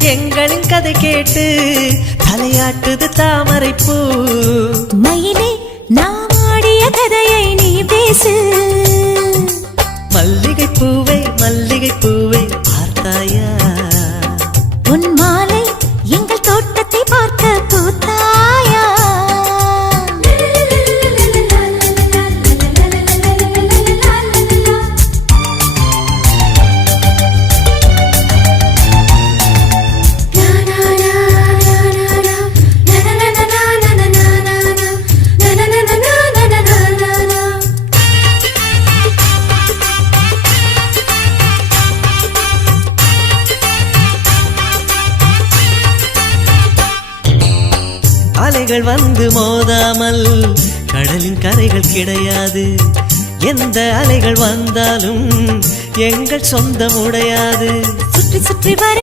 எங்களின் கதை கேட்டு தலையாட்டுது தாமரை பூ. மயிலே நாம் ஆடிய கதையை நீ பேசு. மல்லிகை பூவே மல்லிகை பூவே பார்த்தாயா, உன் மாலை எங்கள் தோட்டத்தை பார்க்க பூத்தாயா. அலைகள் வந்து மோதாமல் கடலின் கரைகள் கிடையாது. எந்த அலைகள் வந்தாலும் எங்கள் சொந்தம் உடையாது. சுற்றி சுற்றி வர